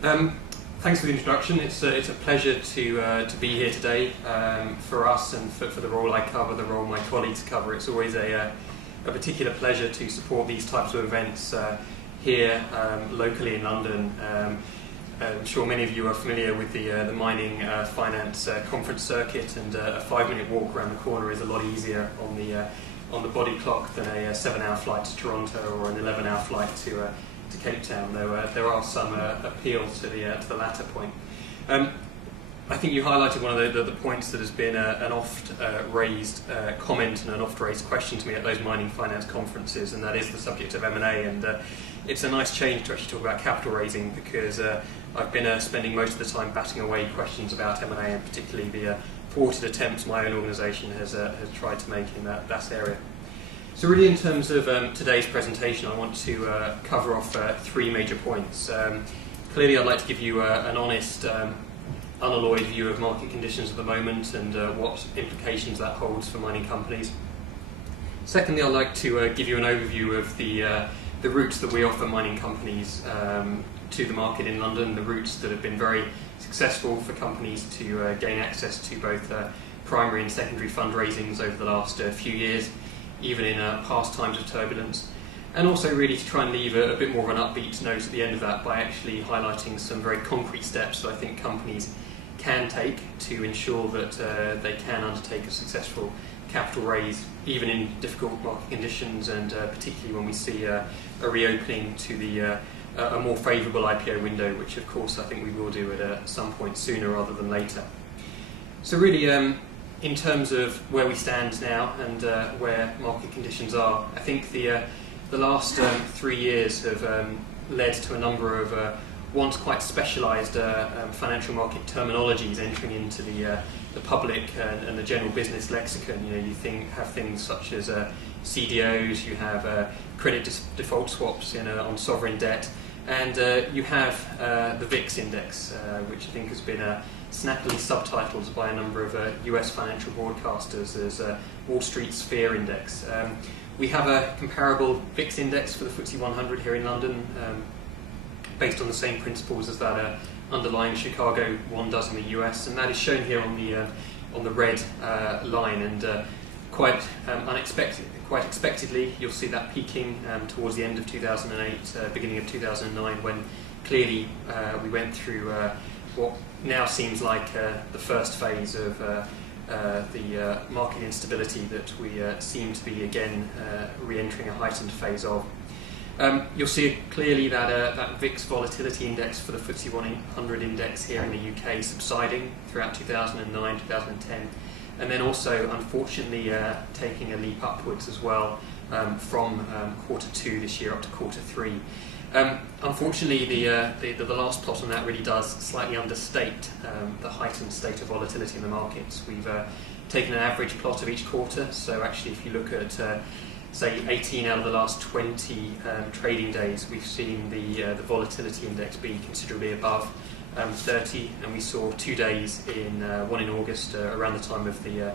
Thanks for the introduction. It's a pleasure to be here today for us and for the role I cover, the role my colleagues cover. It's always a particular pleasure to support these types of events here locally in London. I'm sure many of you are familiar with the mining finance conference circuit, and a 5-minute walk around the corner is a lot easier on the body clock than a 7-hour flight to Toronto or an 11-hour flight to Cape Town, though there are some appeal to the latter point. I think you highlighted one of the points that has been an oft-raised comment and an oft-raised question to me at those mining finance conferences, and that is the subject of M&A. And it's a nice change to actually talk about capital raising, because I've been spending most of the time batting away questions about M&A, and particularly the thwarted attempts my own organisation has tried to make in that area. So really, in terms of today's presentation, I want to cover off 3 major points. Clearly, I'd like to give you an honest, unalloyed view of market conditions at the moment and what implications that holds for mining companies. Secondly, I'd like to give you an overview of the routes that we offer mining companies to the market in London, the routes that have been very successful for companies to gain access to both primary and secondary fundraisings over the last few years, even in past times of turbulence, and also really to try and leave a bit more of an upbeat note at the end of that by actually highlighting some very concrete steps that I think companies can take to ensure that they can undertake a successful capital raise, even in difficult market conditions, and particularly when we see a reopening to a more favourable IPO window, which of course I think we will do at some point sooner rather than later. So really, in terms of where we stand now and where market conditions are, I think the last 3 years have led to a number of once quite specialised financial market terminologies entering into the public and the general business lexicon. You know, have things such as CDOs, you have credit default swaps on sovereign debt, and you have the VIX index, which I think has been snappily subtitled by a number of US financial broadcasters as Wall Street's Fear Index. We have a comparable VIX index for the FTSE 100 here in London, based on the same principles as that underlying Chicago one does in the US, and that is shown here on the red line. And quite expectedly, you'll see that peaking towards the end of 2008, beginning of 2009, when clearly we went through what now seems like the first phase of the market instability that we seem to be again re-entering a heightened phase of. You'll see clearly that VIX volatility index for the FTSE 100 index here in the UK subsiding throughout 2009, 2010, and then also unfortunately taking a leap upwards as well from Q2 this year up to Q3. Unfortunately, the last plot on that really does slightly understate the heightened state of volatility in the markets. We've taken an average plot of each quarter, so actually if you look at say 18 out of the last 20 trading days, we've seen the volatility index be considerably above 30, and we saw 2 days one in August around the time of the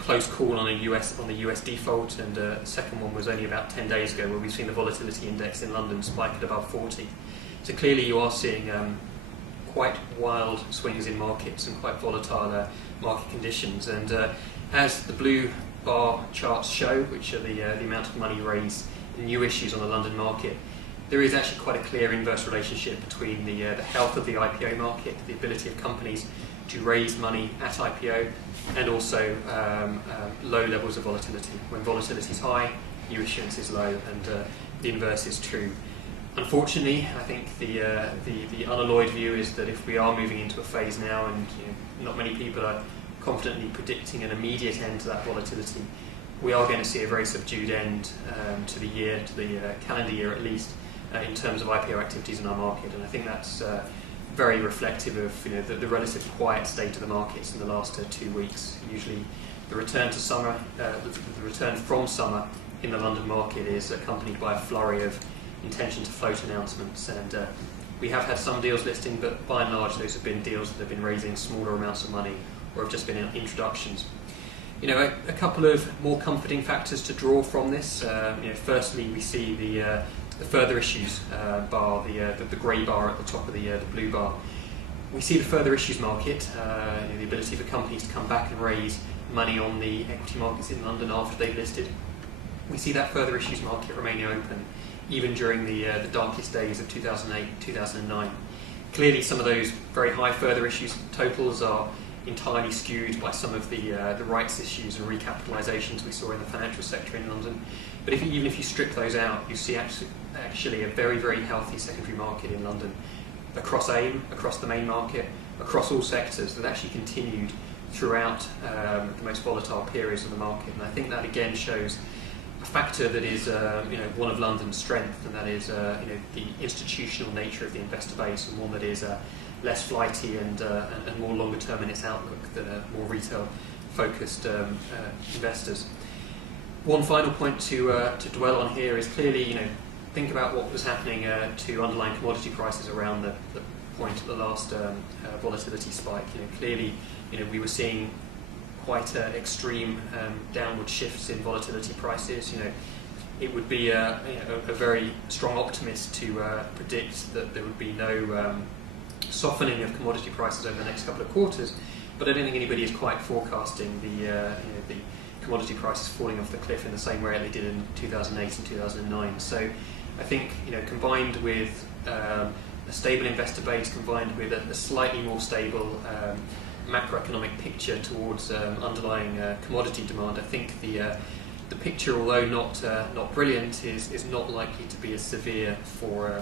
close call on the US default, and the second one was only about 10 days ago, where we've seen the volatility index in London spike at above 40. So clearly you are seeing quite wild swings in markets and quite volatile market conditions. And as the blue bar charts show, which are the amount of money raised in new issues on the London market, there is actually quite a clear inverse relationship between the health of the IPO market, the ability of companies to raise money at IPO, and also low levels of volatility. When volatility is high, new issuance is low, and the inverse is true. Unfortunately, I think the unalloyed view is that if we are moving into a phase now, and not many people are confidently predicting an immediate end to that volatility, we are going to see a very subdued end to the year, to the calendar year at least, in terms of IPO activities in our market. And I think that's very reflective of the relative quiet state of the markets in the last 2 weeks. Usually the return to summer, the return from summer in the London market is accompanied by a flurry of intention to float announcements, and we have had some deals listing, but by and large those have been deals that have been raising smaller amounts of money or have just been introductions. A couple of more comforting factors to draw from this. Firstly, we see the further issues bar, the grey bar at the top of the blue bar. We see the further issues market, the ability for companies to come back and raise money on the equity markets in London after they've listed. We see that further issues market remaining open even during the darkest days of 2008, 2009. Clearly, some of those very high further issues totals are entirely skewed by some of the rights issues and recapitalisations we saw in the financial sector in London. But even if you strip those out, you see actually a very, very healthy secondary market in London, across AIM, across the main market, across all sectors, that actually continued throughout the most volatile periods of the market. And I think that again shows a factor that is one of London's strengths, and that is the institutional nature of the investor base, and one that is less flighty and more longer term in its outlook than more retail focused investors. One final point to dwell on here is clearly, think about what was happening to underlying commodity prices around the point of the last volatility spike. Clearly, we were seeing quite extreme downward shifts in volatility prices. It would be a very strong optimist to predict that there would be no softening of commodity prices over the next couple of quarters, but I don't think anybody is quite forecasting the commodity prices falling off the cliff in the same way they did in 2008 and 2009. So I think, combined with a stable investor base, combined with a slightly more stable macroeconomic picture towards underlying commodity demand, I think the picture, although not brilliant, is not likely to be as severe for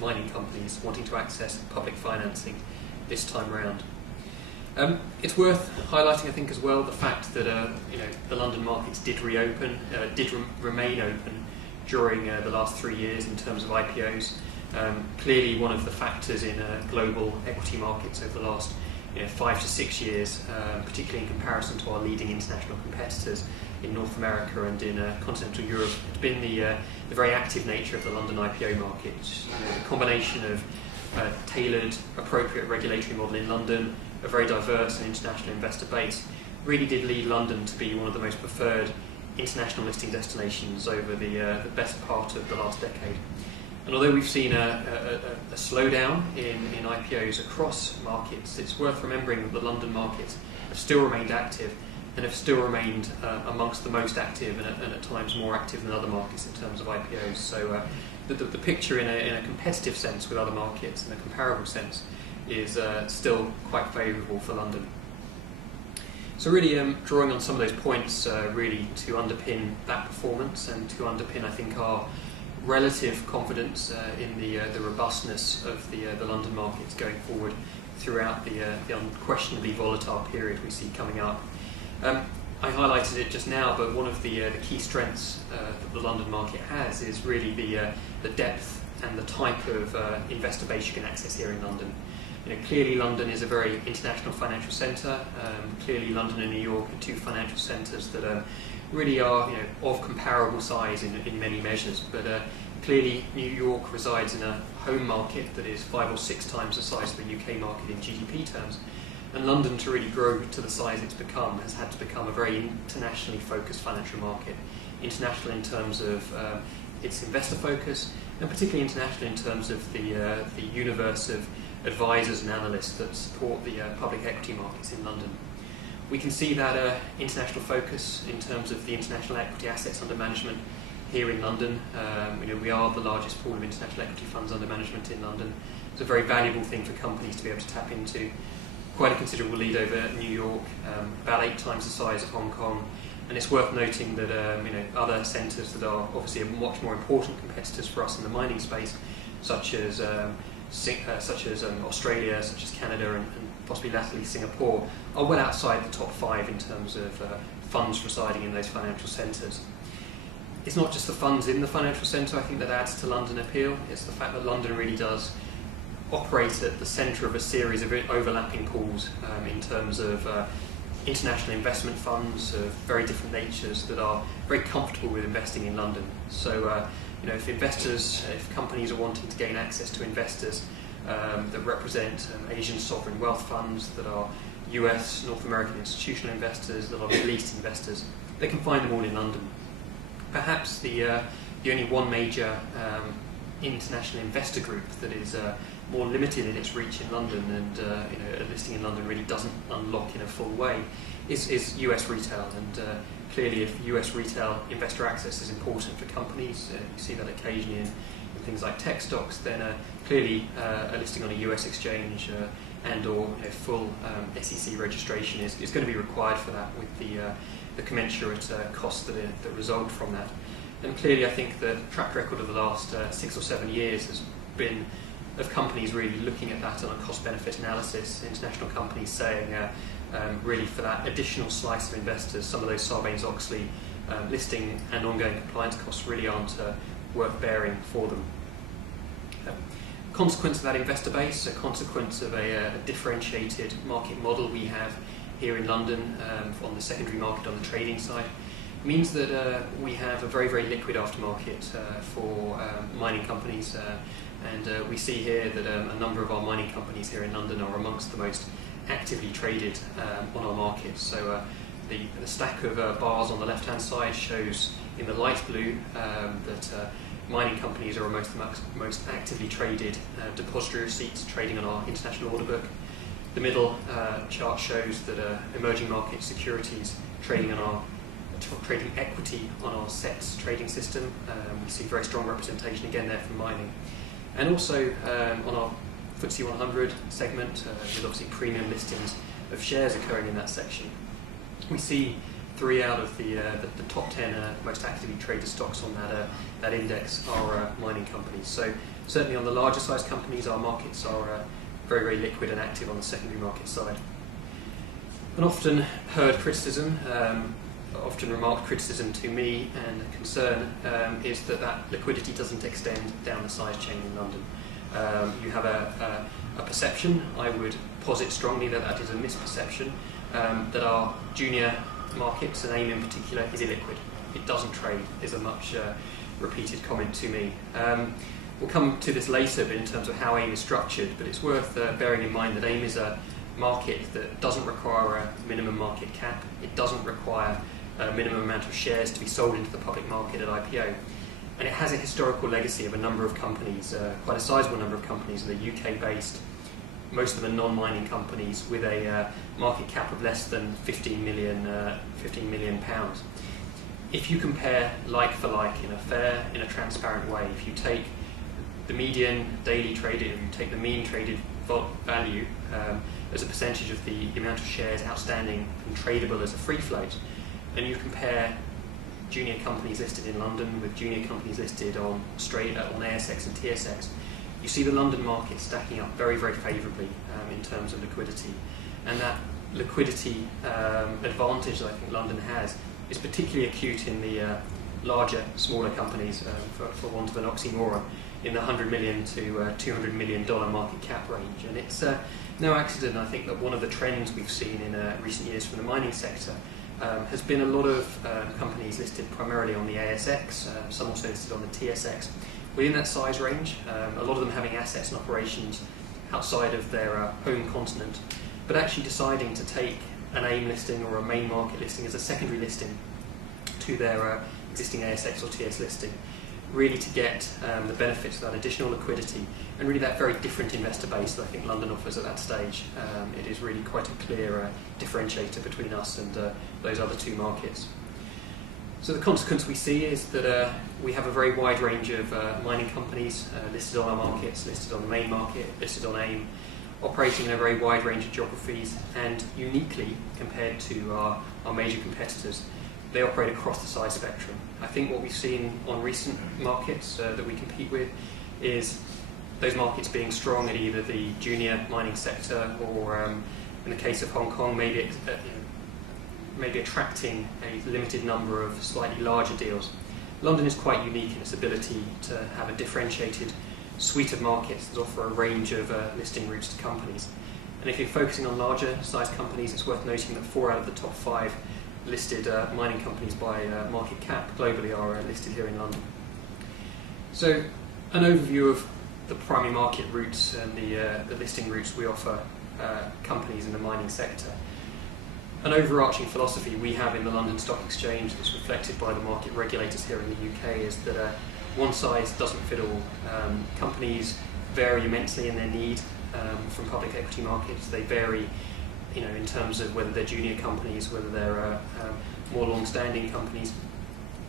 mining companies wanting to access public financing this time around. It's worth highlighting, I think, as well, the fact that the London markets did reopen, remain open during the last 3 years in terms of IPOs. Clearly, one of the factors in global equity markets over the last 5 to 6 years, particularly in comparison to our leading international competitors in North America and in continental Europe, has been the very active nature of the London IPO market. The combination of tailored, appropriate regulatory model in London, a very diverse and international investor base, really did lead London to be one of the most preferred international listing destinations over the best part of the last decade. And although we've seen a slowdown in IPOs across markets, it's worth remembering that the London markets have still remained active and have still remained amongst the most active and at times more active than other markets in terms of IPOs. So the picture in a competitive sense with other markets, in a comparable sense, is still quite favourable for London. So really drawing on some of those points really to underpin that performance and to underpin, I think, our relative confidence in the robustness of the London markets going forward throughout the unquestionably volatile period we see coming up. I highlighted it just now, but one of the key strengths that the London market has is really the depth and the type of investor base you can access here in London. Clearly London is a very international financial centre. Clearly London and New York are two financial centres that really are of comparable size in many measures, but clearly New York resides in a home market that is 5 or 6 times the size of the UK market in GDP terms, and London, to really grow to the size it's become, has had to become a very internationally focused financial market. International in terms of its investor focus, and particularly international in terms of the universe of advisors and analysts that support the public equity markets in London. We can see that international focus in terms of the international equity assets under management here in London. We are the largest pool of international equity funds under management in London. It's a very valuable thing for companies to be able to tap into. Quite a considerable lead over New York, about 8 times the size of Hong Kong. And it's worth noting that other centres that are obviously much more important competitors for us in the mining space, such as Australia, such as Canada, and possibly latterly Singapore, are well outside the top 5 in terms of funds residing in those financial centres. It's not just the funds in the financial centre, I think, that adds to London appeal. It's the fact that London really does operate at the centre of a series of overlapping pools in terms of international investment funds of very different natures that are very comfortable with investing in London. So if companies are wanting to gain access to investors that represent Asian sovereign wealth funds that are US, North American institutional investors, a lot of Middle East investors. They can find them all in London. Perhaps the only one major international investor group that is more limited in its reach in London, and a listing in London really doesn't unlock in a full way, is US retail. And clearly, if US retail investor access is important for companies, you see that occasionally in things like tech stocks, then clearly a listing on a US exchange and or full SEC registration is going to be required for that, with the commensurate costs that result from that. And clearly, I think the track record of the last 6 or 7 years has been of companies really looking at that on a cost-benefit analysis, international companies saying really for that additional slice of investors, some of those Sarbanes-Oxley listing and ongoing compliance costs really aren't worth bearing for them. Consequence of that investor base, a consequence of a differentiated market model we have here in London on the secondary market on the trading side, means that we have a very, very liquid aftermarket for mining companies, and we see here that a number of our mining companies here in London are amongst the most actively traded on our market. So the stack of bars on the left-hand side shows in the light blue that mining companies are amongst the most actively traded depository receipts trading on our international order book. The middle chart shows that emerging market securities trading equity on our SETS trading system. We see very strong representation again there from mining. And also on our FTSE 100 segment, with obviously premium listings of shares occurring in that section. We see 3 out of the top 10 most actively traded stocks on that index are mining companies. So certainly on the larger size companies, our markets are very, very liquid and active on the secondary market side. An often heard criticism, often remarked criticism to me and a concern is that liquidity doesn't extend down the size chain in London. You have a perception, I would posit strongly that is a misperception, that our junior markets, and AIM in particular, is illiquid. It doesn't trade, is a much repeated comment to me. We'll come to this later, but in terms of how AIM is structured, but it's worth bearing in mind that AIM is a market that doesn't require a minimum market cap. It doesn't require a minimum amount of shares to be sold into the public market at IPO. And it has a historical legacy of a number of companies, quite a sizable number of companies that are UK-based, most of them are non-mining companies with a market cap of less than 15 million pounds. If you compare like for like in a fair, in a transparent way, if you take the median daily traded, if you take the mean traded value as a percentage of the amount of shares outstanding and tradable as a free float, and you compare junior companies listed in London with junior companies listed on ASX and TSX, you see the London market stacking up very, very favourably in terms of liquidity. And that liquidity advantage that I think London has is particularly acute in the larger, smaller companies, for want of an oxymoron, in the $100 million to $200 million market cap range. And it's no accident, I think, that one of the trends we've seen in recent years from the mining sector has been a lot of companies listed primarily on the ASX, some also listed on the TSX, within that size range, a lot of them having assets and operations outside of their home continent, but actually deciding to take an AIM listing or a main market listing as a secondary listing to their existing ASX or TS listing, really to get the benefits of that additional liquidity and really that very different investor base that I think London offers at that stage. It is really quite a clear differentiator between us and those other two markets. So the consequence we see is that we have a very wide range of mining companies listed on our markets, listed on the main market, listed on AIM, operating in a very wide range of geographies, and uniquely compared to our major competitors, they operate across the size spectrum. I think what we've seen on recent markets that we compete with is those markets being strong at either the junior mining sector or, in the case of Hong Kong, maybe attracting a limited number of slightly larger deals. London is quite unique in its ability to have a differentiated suite of markets that offer a range of listing routes to companies. And if you're focusing on larger size companies, it's worth noting that 4 out of the top 5 listed mining companies by market cap globally are listed here in London. So an overview of the primary market routes and the listing routes we offer companies in the mining sector. An overarching philosophy we have in the London Stock Exchange that's reflected by the market regulators here in the UK is that one size doesn't fit all. Companies vary immensely in their need from public equity markets. They vary, in terms of whether they're junior companies, whether they're more long-standing companies.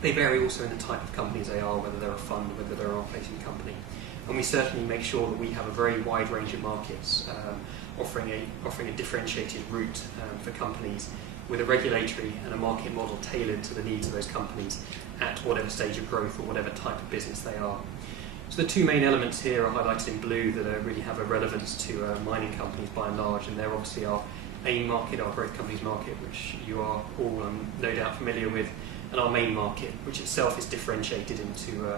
They vary also in the type of companies they are, whether they're a fund, whether they're a replacement company. And we certainly make sure that we have a very wide range of markets, offering a differentiated route for companies with a regulatory and a market model tailored to the needs of those companies at whatever stage of growth or whatever type of business they are. So the two main elements here are highlighted in blue that really have a relevance to mining companies by and large, and they're obviously our AIM market, our growth companies market, which you are all no doubt familiar with, and our main market, which itself is differentiated into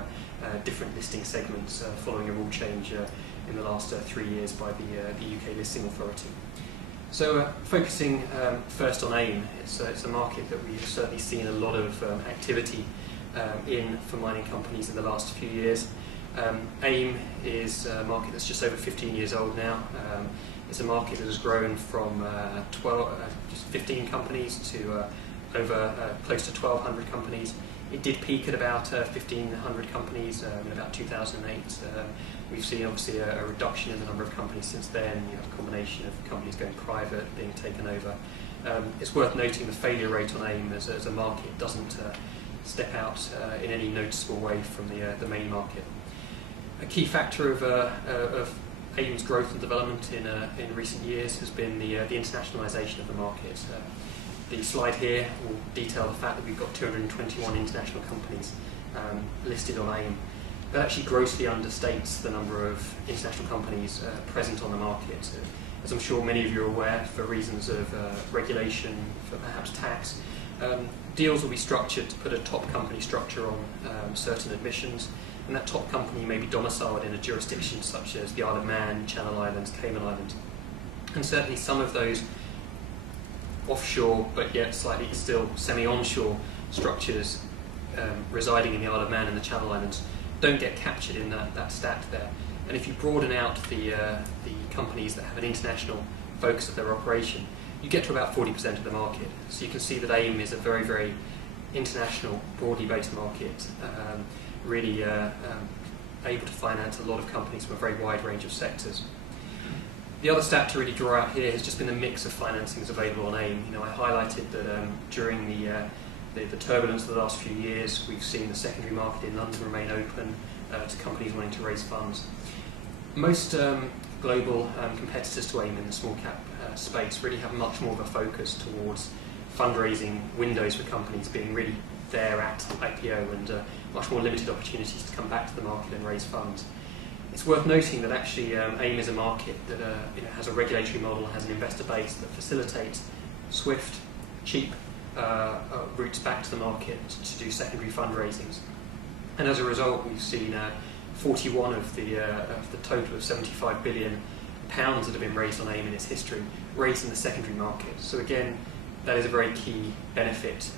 different listing segments following a rule change in the last 3 years by the UK Listing Authority. So focusing first on AIM, it's a market that we've certainly seen a lot of activity in for mining companies in the last few years. AIM is a market that's just over 15 years old now. It's a market that has grown from just 15 companies to over close to 1,200 companies. It did peak at about 1,500 companies in about 2008. We've seen obviously a reduction in the number of companies since then. You have a combination of companies going private, being taken over. It's worth noting the failure rate on AIM as a market doesn't step out in any noticeable way from the main market. A key factor of AIM's growth and development in recent years has been the internationalisation of the market. The slide here will detail the fact that we've got 221 international companies listed on AIM. That actually grossly understates the number of international companies present on the market. As I'm sure many of you are aware, for reasons of regulation, for perhaps tax, deals will be structured to put a top company structure on certain admissions, and that top company may be domiciled in a jurisdiction such as the Isle of Man, Channel Islands, Cayman Islands. And certainly some of those offshore but yet slightly still semi-onshore structures residing in the Isle of Man and the Channel Islands don't get captured in that stat there. And if you broaden out the companies that have an international focus of their operation, you get to about 40% of the market. So you can see that AIM is a very, very international, broadly based market, really able to finance a lot of companies from a very wide range of sectors. The other stat to really draw out here has just been the mix of financings available on AIM. I highlighted that during the turbulence of the last few years, we've seen the secondary market in London remain open to companies wanting to raise funds. Most global competitors to AIM in the small cap space really have much more of a focus towards fundraising windows for companies being really there at IPO and much more limited opportunities to come back to the market and raise funds. It's worth noting that actually AIM is a market that has a regulatory model, has an investor base that facilitates swift, cheap routes back to the market to do secondary fundraisings. And as a result, we've seen 41 of the total of £75 billion that have been raised on AIM in its history, raised in the secondary market. So again, that is a very key benefit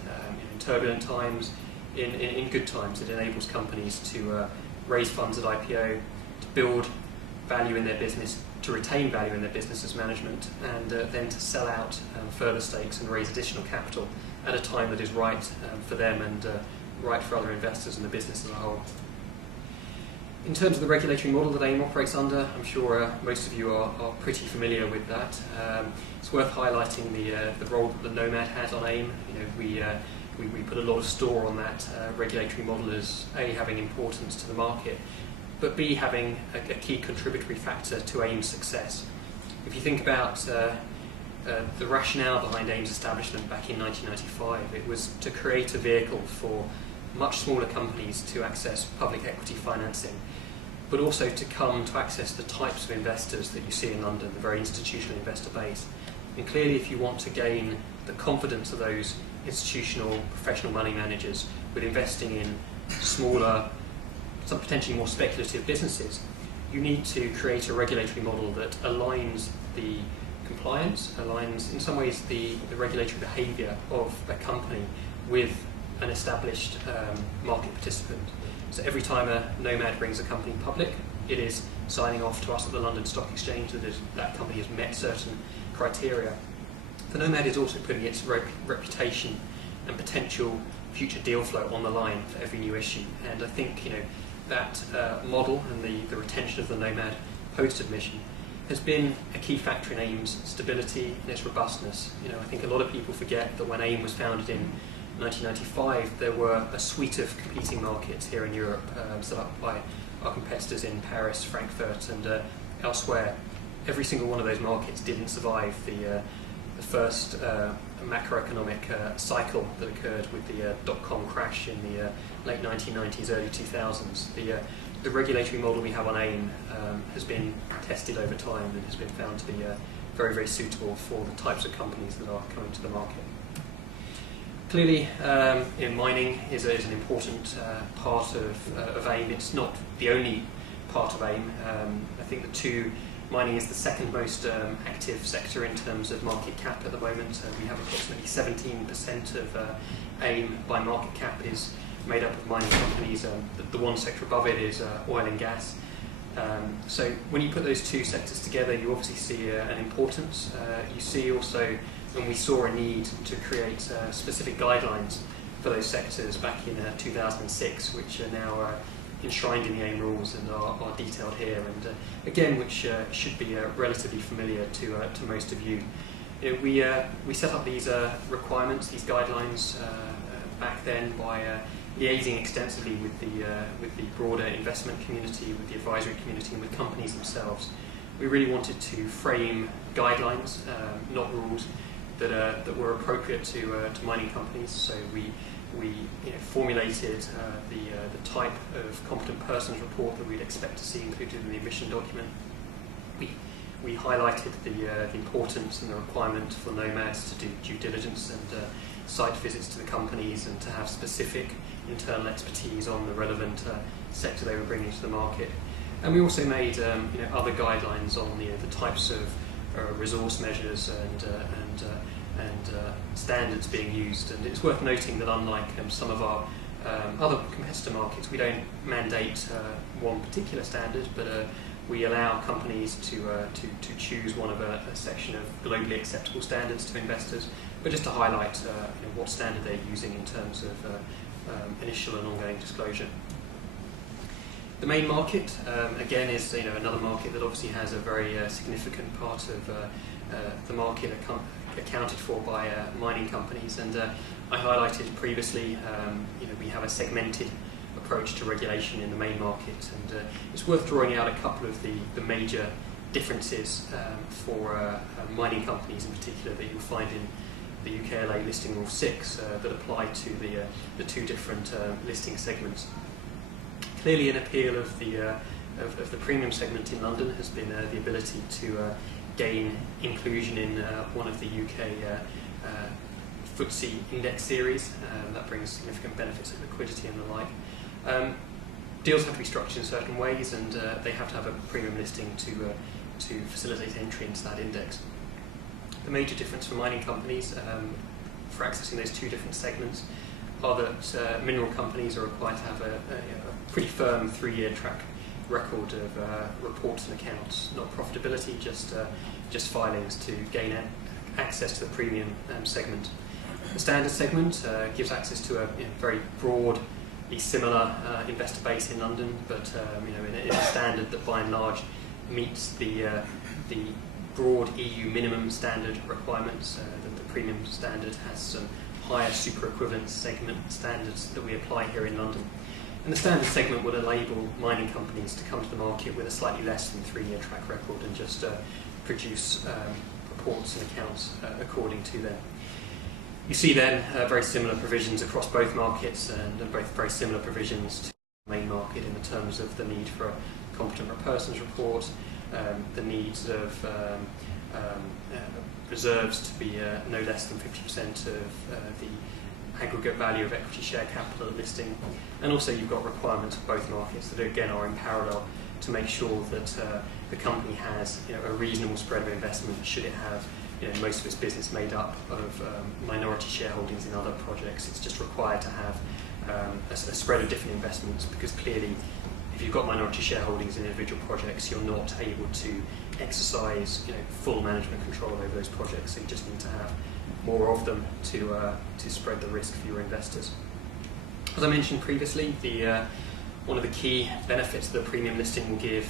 in turbulent times. In good times, it enables companies to raise funds at IPO, to build value in their business, to retain value in their business as management, and then to sell out further stakes and raise additional capital at a time that is right for them and right for other investors in the business as a whole. In terms of the regulatory model that AIM operates under, I'm sure most of you are pretty familiar with that. It's worth highlighting the role that the Nomad has on AIM. We put a lot of store on that regulatory model as A, having importance to the market, but B, having a key contributory factor to AIM's success. If you think about the rationale behind AIM's establishment back in 1995, it was to create a vehicle for much smaller companies to access public equity financing, but also to come to access the types of investors that you see in London, the very institutional investor base. And clearly, if you want to gain the confidence of those institutional professional money managers with investing in smaller, some potentially more speculative businesses, you need to create a regulatory model that aligns the compliance, aligns in some ways the regulatory behaviour of a company with an established market participant. So every time a Nomad brings a company public, it is signing off to us at the London Stock Exchange that that company has met certain criteria. The Nomad is also putting its reputation and potential future deal flow on the line for every new issue. And I think that model and the retention of the Nomad post-admission has been a key factor in AIM's stability and its robustness. I think a lot of people forget that when AIM was founded in 1995, there were a suite of competing markets here in Europe, set up by our competitors in Paris, Frankfurt, and elsewhere. Every single one of those markets didn't survive the first macroeconomic cycle that occurred with the dot-com crash in the late 1990s, early 2000s. The regulatory model we have on AIM has been tested over time and has been found to be very, very suitable for the types of companies that are coming to the market. Clearly, mining is an important part of AIM. It's not the only part of AIM. I think mining is the second most active sector in terms of market cap at the moment. We have approximately 17% of AIM by market cap is made up of mining companies. The one sector above it is oil and gas. So when you put those two sectors together, you obviously see an importance. You see also, and we saw a need to create specific guidelines for those sectors back in 2006, which are now enshrined in the AIM rules and are detailed here, and again, which should be relatively familiar to most of you. We set up these requirements, these guidelines back then by liaising extensively with the broader investment community, with the advisory community, and with companies themselves. We really wanted to frame guidelines, not rules, that were appropriate to mining companies. So we formulated the type of competent persons report that we'd expect to see included in the admission document. We highlighted the importance and the requirement for nomads to do due diligence and site visits to the companies and to have specific internal expertise on the relevant sector they were bringing to the market. And we also made other guidelines on the types of resource measures and standards being used. And it's worth noting that unlike some of our other competitor markets, we don't mandate one particular standard, but we allow companies to choose one of a section of globally acceptable standards to investors, but just to highlight what standard they're using in terms of initial and ongoing disclosure. The main market, again, is another market that obviously has a very significant part of the market accounted for by mining companies, and I highlighted previously, we have a segmented approach to regulation in the main market, and it's worth drawing out a couple of the major differences for mining companies in particular that you'll find in the UKLA listing rule 6 that apply to the two different listing segments. Clearly, an appeal of the premium segment in London has been the ability to gain inclusion in one of the UK FTSE index series. That brings significant benefits of liquidity and the like. Deals have to be structured in certain ways, and they have to have a premium listing to facilitate entry into that index. The major difference for mining companies for accessing those two different segments are that mineral companies are required to have a pretty firm 3-year track record of reports and accounts, not profitability, just filings to gain access to the premium segment. The standard segment gives access to a very broadly similar investor base in London, but in a standard that by and large meets the broad EU minimum standard requirements. The premium standard has some higher super equivalence segment standards that we apply here in London. And the standard segment will enable mining companies to come to the market with a slightly less than 3-year track record and just produce reports and accounts according to them. You see then very similar provisions across both markets, and both very similar provisions to the main market in terms of the need for a competent persons report, the needs of reserves to be no less than 50% of the aggregate value of equity share capital at listing, and also you've got requirements of both markets that again are in parallel to make sure that the company has a reasonable spread of investment should it have most of its business made up of minority shareholdings in other projects. It's just required to have a spread of different investments, because clearly if you've got minority shareholdings in individual projects, you're not able to exercise full management control over those projects, so you just need to have more of them to spread the risk for your investors. As I mentioned previously, one of the key benefits that the premium listing will give,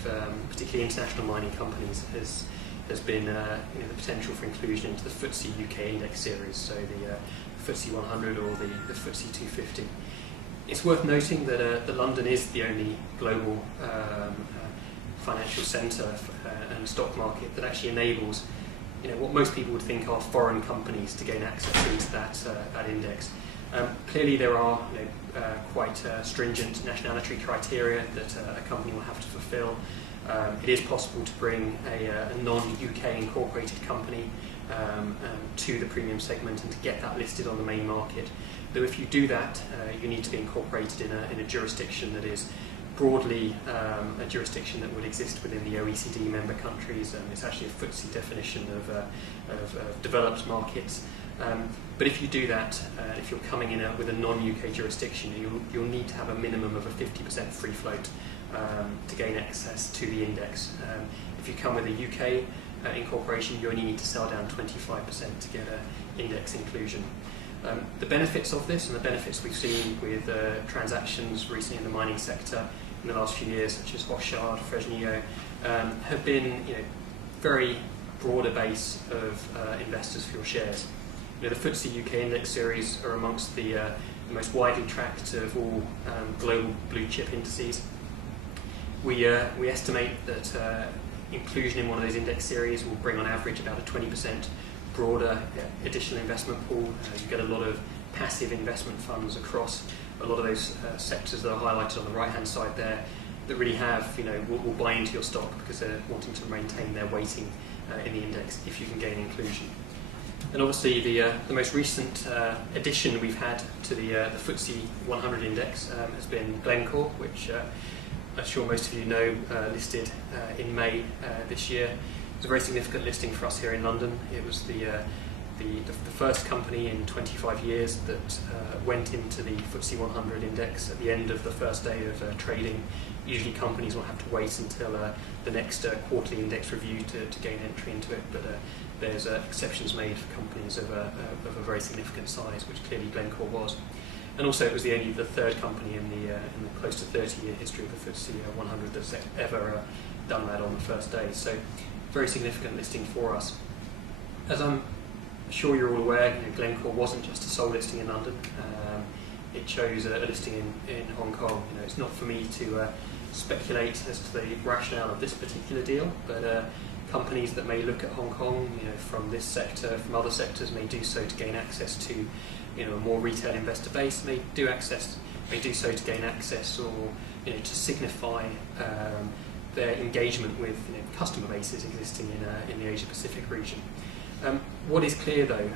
particularly international mining companies, has been the potential for inclusion into the FTSE UK index series, so the FTSE 100 or the FTSE 250. It's worth noting that London is the only global financial centre and stock market that actually enables what most people would think are foreign companies to gain access into that index. Clearly there are quite stringent nationality criteria that a company will have to fulfil. It is possible to bring a non-UK incorporated company to the premium segment and to get that listed on the main market. Though if you do that, you need to be incorporated in a jurisdiction that is broadly a jurisdiction that would exist within the OECD member countries. It's actually a FTSE definition of developed markets. But if you do that, if you're coming in with a non-UK jurisdiction, you'll need to have a minimum of a 50% free float to gain access to the index. If you come with a UK incorporation, you only need to sell down 25% to get index inclusion. The benefits of this, and the benefits we've seen with transactions recently in the mining sector in the last few years, such as Hochschild, Fresnillo, have been very broader base of investors for your shares. The FTSE UK index series are amongst the most widely tracked of all global blue chip indices. We estimate that inclusion in one of those index series will bring on average about a 20% broader additional investment pool. You get a lot of passive investment funds across a lot of those sectors that are highlighted on the right hand side there that really have, will buy into your stock because they're wanting to maintain their weighting in the index if you can gain inclusion. And obviously the most recent addition we've had to the FTSE 100 index has been Glencore, which I'm sure most of you know listed in May this year. It was a very significant listing for us here in London. It was the first company in 25 years that went into the FTSE 100 index at the end of the first day of trading. Usually companies will have to wait until the next quarterly index review to gain entry into it, but there's exceptions made for companies of a very significant size, which clearly Glencore was. And also it was the third company in the close to 30-year history of the FTSE 100 that's ever done that on the first day. So very significant listing for us. As I'm sure you're all aware, Glencore wasn't just a sole listing in London. It chose a listing in Hong Kong. It's not for me to speculate as to the rationale of this particular deal, but companies that may look at Hong Kong, from this sector, from other sectors, may do so to gain access to, a more retail investor base. May do so to gain access or to signify their engagement with customer bases existing in the Asia Pacific region. What is clear though,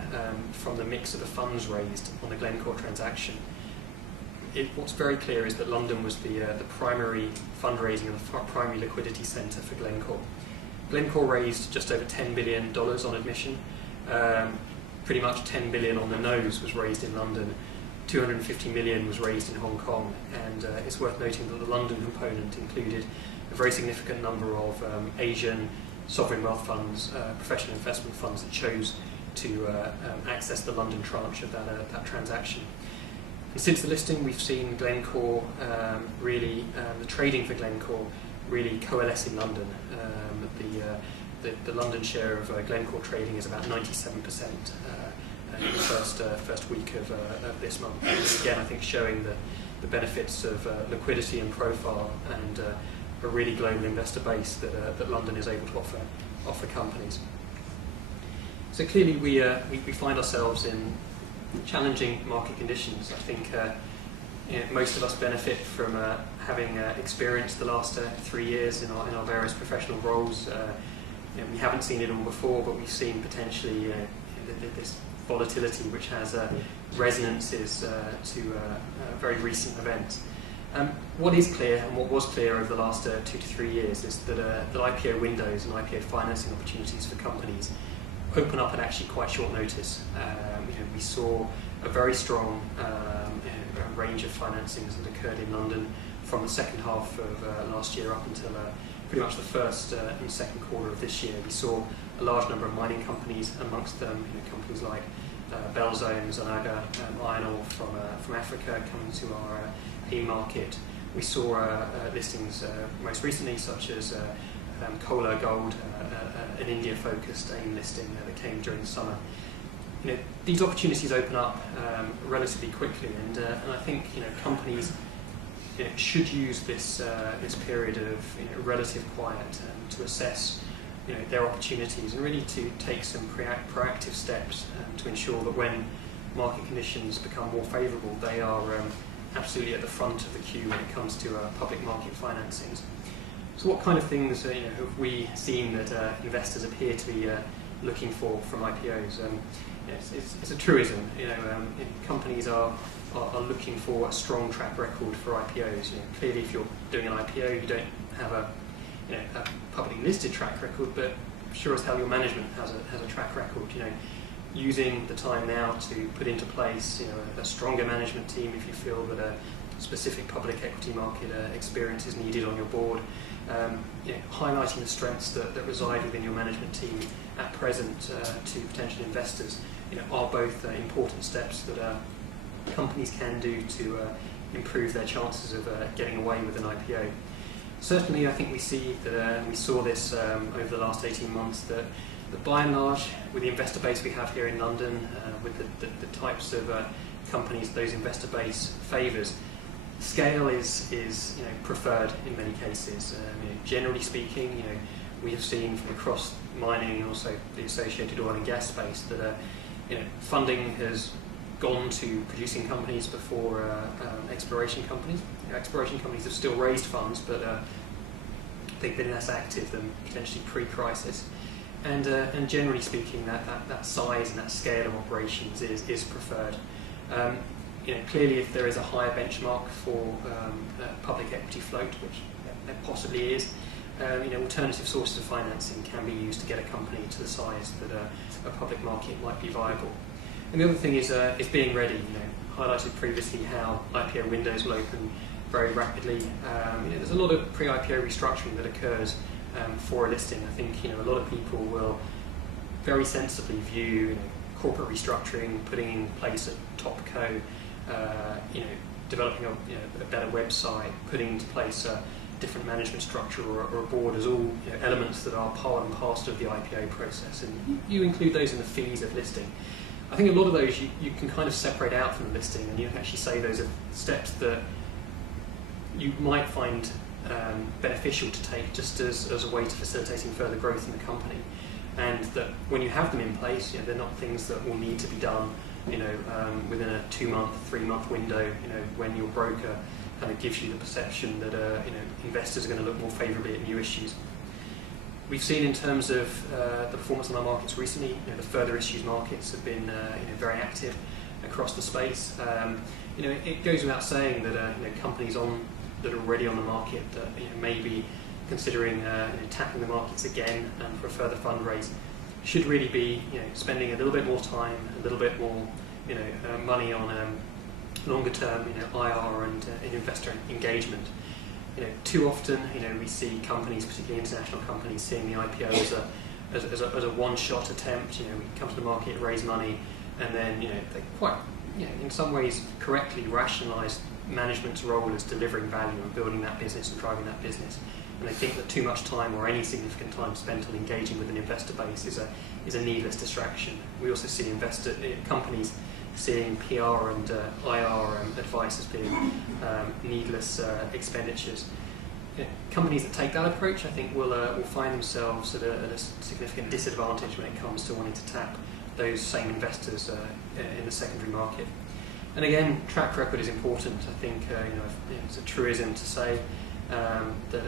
from the mix of the funds raised on the Glencore transaction, what's very clear is that London was the primary fundraising and the primary liquidity centre for Glencore. Glencore raised just over $10 billion on admission. Pretty much $10 billion on the nose was raised in London. 250 million was raised in Hong Kong, and it's worth noting that the London component included a very significant number of Asian sovereign wealth funds, professional investment funds that chose to access the London tranche of that transaction. And since the listing, we've seen Glencore the trading for Glencore really coalesce in London. The London share of Glencore trading is about 97% in the first week of this month. And again, I think showing the benefits of liquidity and profile and a really global investor base that London is able to offer companies. So clearly we find ourselves in challenging market conditions. I think most of us benefit from having experienced the last 3 years in our various professional roles. We haven't seen it all before, but we've seen potentially this volatility which has resonances to very recent events. What is clear, and what was clear over the last 2 to 3 years, is that IPO windows and IPO financing opportunities for companies open up at actually quite short notice. We saw a very strong a range of financings that occurred in London from the second half of last year up until pretty much the first and second quarter of this year. We saw a large number of mining companies, amongst them companies like Belzone, Zanaga, iron ore from Africa coming to our AIM market. We saw listings most recently, such as Kola Gold, an India-focused AIM listing that came during the summer. These opportunities open up relatively quickly, and I think companies should use this period of relative quiet to assess their opportunities and really to take some proactive steps to ensure that when market conditions become more favourable, they are absolutely at the front of the queue when it comes to public market financings. So what kind of things have we seen that investors appear to be looking for from IPOs? It's a truism. Companies are looking for a strong track record for IPOs. Clearly, if you're doing an IPO, you don't have a publicly listed track record, but sure as hell your management has a track record. Using the time now to put into place a stronger management team if you feel that a specific public equity market experience is needed on your board. Highlighting the strengths that reside within your management team at present to potential investors are both important steps that companies can do to improve their chances of getting away with an IPO. Certainly, I think we see that, and we saw this over the last 18 months, that by and large, with the investor base we have here in London, with the types of companies those investor base favours, scale is preferred in many cases. Generally speaking, we have seen from across mining and also the associated oil and gas space that funding has gone to producing companies before exploration companies. Exploration companies have still raised funds, but they've been less active than potentially pre-crisis. And generally speaking, that size and that scale of operations is preferred. Clearly, if there is a higher benchmark for public equity float, which there possibly is, alternative sources of financing can be used to get a company to the size that a public market might be viable. And the other thing is being ready. Highlighted previously how IPO windows will open very rapidly. There's a lot of pre-IPO restructuring that occurs for a listing. I think a lot of people will very sensibly view corporate restructuring, putting in place a top co, developing a better website, putting into place a different management structure or a board as all elements that are part and parcel of the IPO process, and you include those in the fees of listing. I think a lot of those you can kind of separate out from the listing, and you can actually say those are steps that you might find beneficial to take just as a way to facilitating further growth in the company, and that when you have them in place, they're not things that will need to be done within a 2-month, 3-month window, when your broker kind of gives you the perception that investors are going to look more favourably at new issues. We've seen in terms of the performance on our markets recently, the further issues markets have been very active across the space. It goes without saying that companies that are already on the market that may be considering tapping the markets again for a further fundraise should really be spending a little bit more time, a little bit more money on longer term IR and investor engagement. Too often we see companies, particularly international companies, seeing the IPO as a one-shot attempt. We come to the market, raise money, and then they quite in some ways correctly rationalise management's role as delivering value and building that business and driving that business. And they think that too much time or any significant time spent on engaging with an investor base is a needless distraction. We also see companies seeing PR and IR advice as being needless expenditures. Companies that take that approach, I think, will find themselves at a significant disadvantage when it comes to wanting to tap those same investors in the secondary market. And again, track record is important. I think it's a truism to say that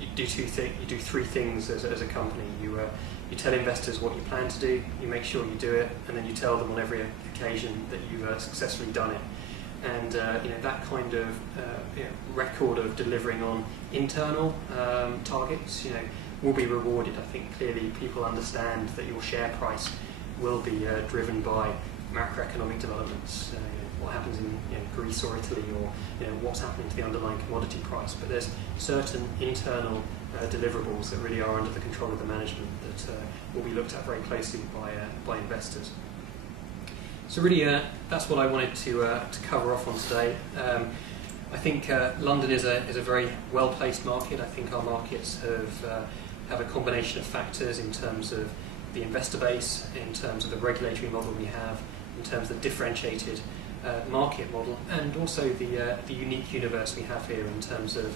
you do three things as a company. You tell investors what you plan to do, you make sure you do it, and then you tell them on every occasion that you've successfully done it. And that kind of record of delivering on internal targets will be rewarded. I think clearly people understand that your share price will be driven by macroeconomic developments, what happens in Greece or Italy, or what's happening to the underlying commodity price. But there's certain internal deliverables that really are under the control of the management that will be looked at very closely by investors. So really, that's what I wanted to cover off on today. I think London is a very well-placed market. I think our markets have a combination of factors in terms of the investor base, in terms of the regulatory model we have, in terms of the differentiated market model, and also the unique universe we have here in terms of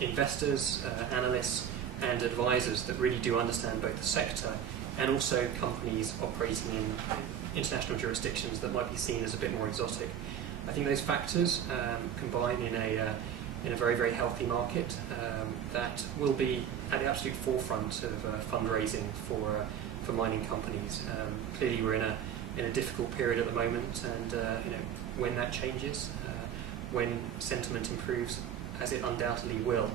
investors, analysts and advisors that really do understand both the sector and also companies operating in international jurisdictions that might be seen as a bit more exotic. I think those factors combine in a very, very healthy market that will be at the absolute forefront of fundraising for mining companies. Clearly, we're in a difficult period at the moment, and when that changes, when sentiment improves, as it undoubtedly will,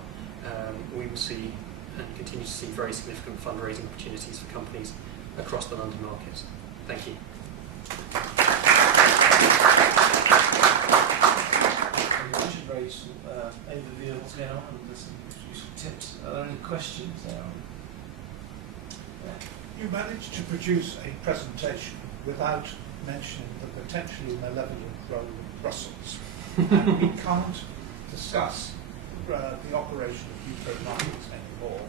we will see and continue to see very significant fundraising opportunities for companies across the London market. Thank you. Very useful overview of what's going on, and there's some useful tips. Are there any questions there? Yeah. You managed to produce a presentation without mentioning the potentially malevolent role of Brussels. And we can't discuss the operation of UK markets anymore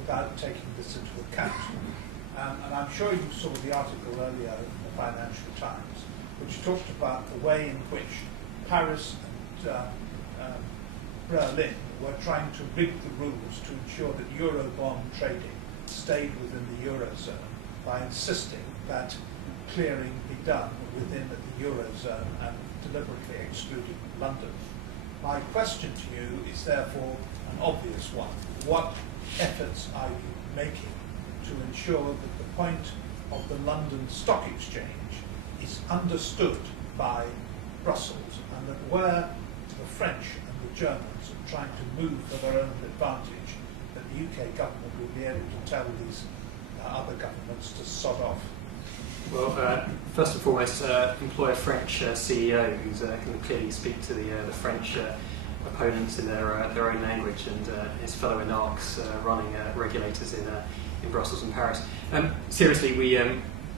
without taking this into account. And I'm sure you saw the article earlier in the Financial Times, which talked about the way in which Paris and Berlin were trying to rig the rules to ensure that Eurobond trading stayed within the Eurozone by insisting that clearing be done within the Eurozone and deliberately excluding London. My question to you is therefore an obvious one. What efforts are you making to ensure that the point of the London Stock Exchange is understood by Brussels, and that where the French and the Germans are trying to move for their own advantage, that the UK government will be able to tell these other governments to sod off? Well, first and foremost, employ a French CEO who can clearly speak to the French opponents in their own language, and his fellow anarchs running regulators in Brussels and Paris. Seriously, we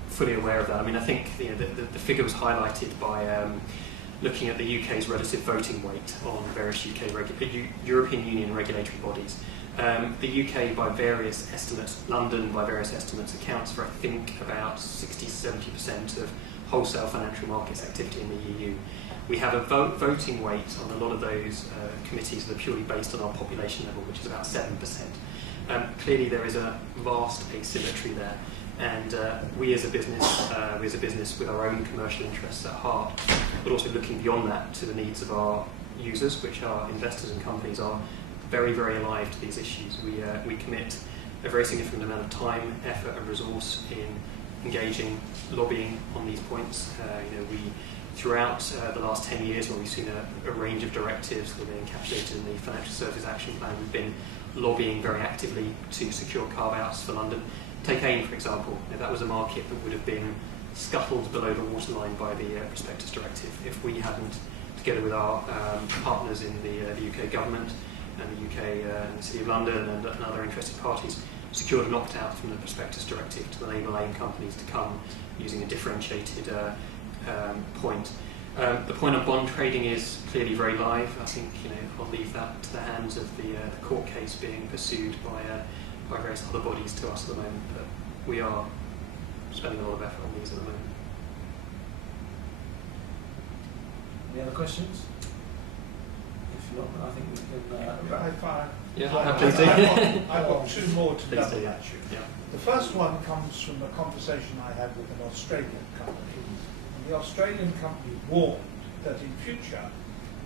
fully aware of that. I mean, I think the figure was highlighted by looking at the UK's relative voting weight on various European Union regulatory bodies. The UK, by various estimates, London, by various estimates, accounts for, I think, about 60-70% of wholesale financial markets activity in the EU. We have a voting weight on a lot of those committees that are purely based on our population level, which is about 7%. Clearly, there is a vast asymmetry there, and we as a business with our own commercial interests at heart, but also looking beyond that to the needs of our users, which are investors and companies, are very, very alive to these issues. We commit a very significant amount of time, effort and resource in engaging, lobbying on these points. Throughout the last 10 years, when we've seen a range of directives that have been encapsulated in the Financial Services Action Plan, we've been lobbying very actively to secure carve-outs for London. Take AIM, for example. That was a market that would have been scuttled below the waterline by the Prospectus Directive if we hadn't, together with our partners in the UK government and the UK and the City of London and other interested parties, secured an opt-out from the Prospectus Directive to enable AIM companies to come using a differentiated point. The point on bond trading is clearly very live. I think I'll leave that to the hands of the court case being pursued by various other bodies to us at the moment, but we are spending a lot of effort on these at the moment. Any other questions? If not, I think we can. Please do. I've got two more to Please level do, at you. Yeah. The first one comes from a conversation I had with an Australian company. And the Australian company warned that in future,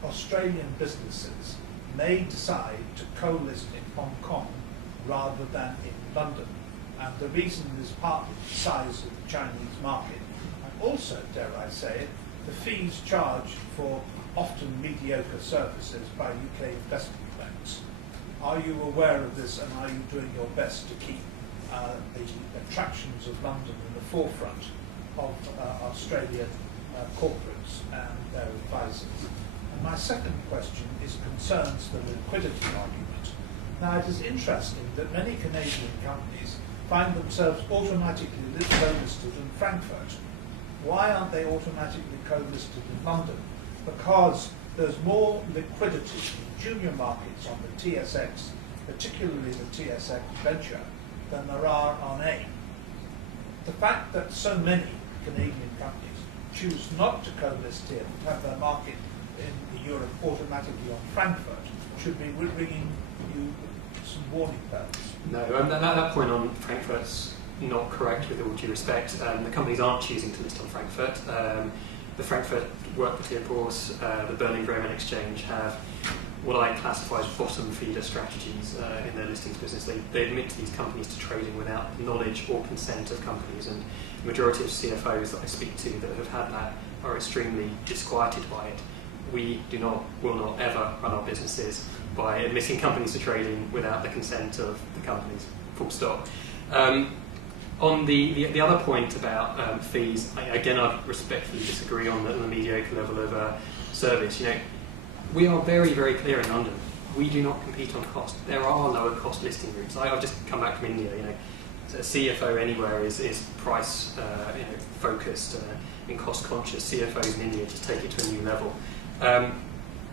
Australian businesses may decide to co-list in Hong Kong rather than in London. And the reason is partly the size of the Chinese market, and also, dare I say it, the fees charged for often mediocre services by UK investment banks. Are you aware of this, and are you doing your best to keep the attractions of London in the forefront of Australian corporates and their advisors. And my second question concerns the liquidity argument. Now, it is interesting that many Canadian companies find themselves automatically co-listed in Frankfurt. Why aren't they automatically co-listed in London? Because there's more liquidity in junior markets on the TSX, particularly the TSX Venture, than there are on AIM. The fact that so many Canadian companies choose not to co-list here and have their market in Europe automatically on Frankfurt should be ringing you some warning bells. No, that point on Frankfurt's not correct, with all due respect. The companies aren't choosing to list on Frankfurt. The Frankfurt Workpapier Bourse, the Berlin Bremen Exchange have what I classify as bottom feeder strategies in their listings business. They admit these companies to trading without knowledge or consent of companies, and the majority of CFOs that I speak to that have had that are extremely disquieted by it. We will not ever run our businesses by admitting companies to trading without the consent of the companies, full stop. On the other point about fees, I respectfully disagree on the mediocre level of service. We are very, very clear in London. We do not compete on cost. There are lower cost listing routes. I've just come back from India. A CFO anywhere is price focused and cost conscious. CFOs in India just take it to a new level.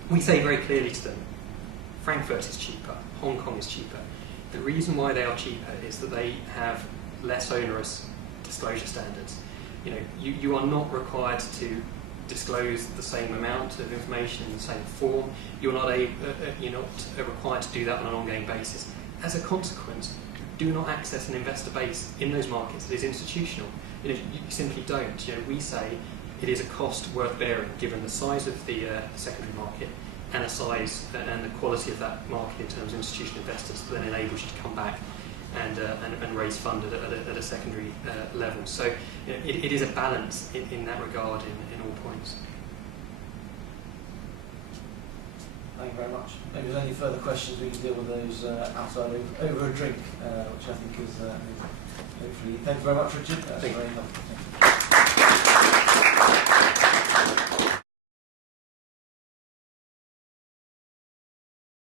We say very clearly to them, Frankfurt is cheaper, Hong Kong is cheaper. The reason why they are cheaper is that they have less onerous disclosure standards. You are not required to disclose the same amount of information in the same form. You're not required to do that on an ongoing basis. As a consequence, do not access an investor base in those markets that is institutional. You simply don't. We say it is a cost worth bearing given the size of the secondary market and the size and the quality of that market in terms of institutional investors that then enables you to come back and raise fund at a secondary level. So it is a balance in that regard in all points. Thank you very much. Maybe if there's any further questions, we can deal with those outside over a drink, which I think is hopefully. Thank you very much, Richard. That's very helpful. Thank you.